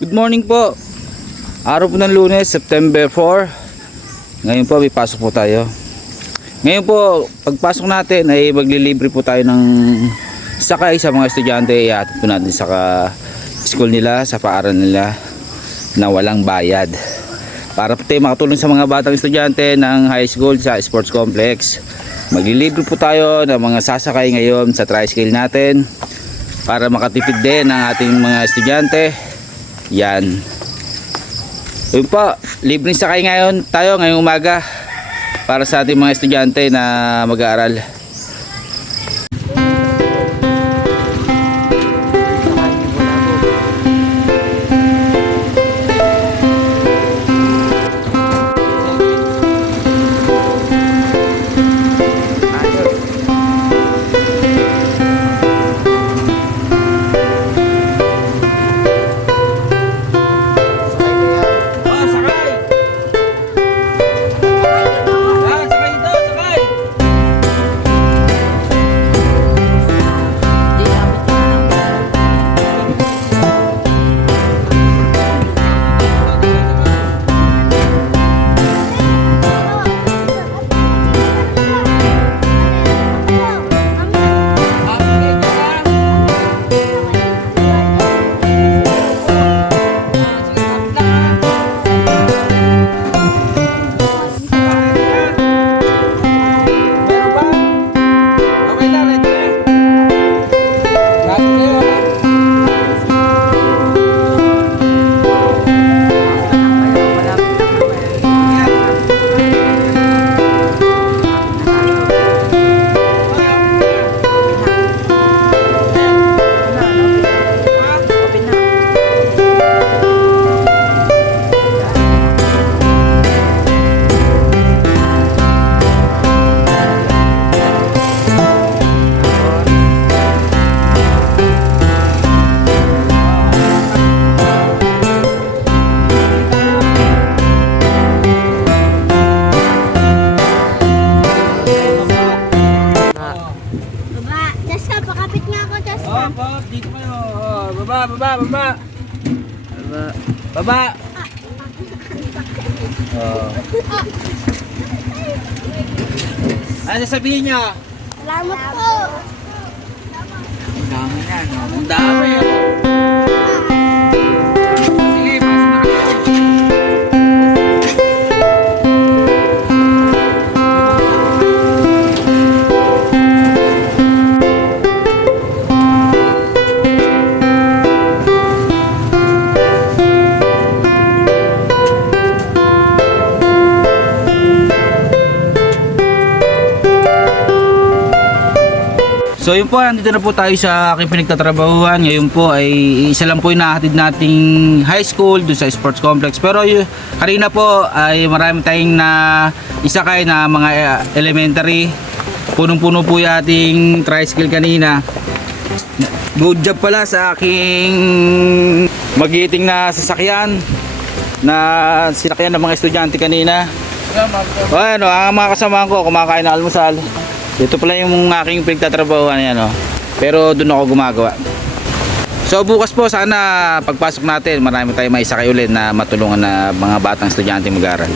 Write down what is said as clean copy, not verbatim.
Good morning po. Araw po ng Lunes, September 4. Ngayon po may pasok po tayo. Ngayon po, pagpasok natin ay maglilibre po tayo ng sakay sa mga estudyante. Ihatid po natin sa school nila, sa paaral nila na walang bayad. Para po tayo makatulong sa mga batang estudyante ng high school sa sports complex. Maglilibre po tayo ng mga sasakay ngayon sa tricycle natin para makatipid din ang ating mga estudyante. Yan. Yun po, libreng sakay ngayon tayo ngayong umaga para sa ating mga estudyante na mag-aaral. Dito kayo. Baba. Baba. Ano sasabihin niyo? Salamat po. Ang dami yan. Ang dami. Sige, pasok na kayo. So yun po, nandito na po tayo sa aking pinagtatrabahuhan. Ngayon po ay isa lang po yung nahatid nating high school doon sa sports complex. Pero kanina po ay marami tayong na isakay na mga elementary. Punong-puno po yung ating tricycle kanina. Good job pala sa aking magiting na sasakyan na sinakyan ng mga estudyante kanina. Ano, ang mga kasamahan ko kumakain ng almusal. Ito pala yung aking pinagtatrabahuan yan, pero doon ako gumagawa. So bukas po sana pagpasok natin marami tayong maisakay ulit na matulungan na mga batang estudyante mag-aaral.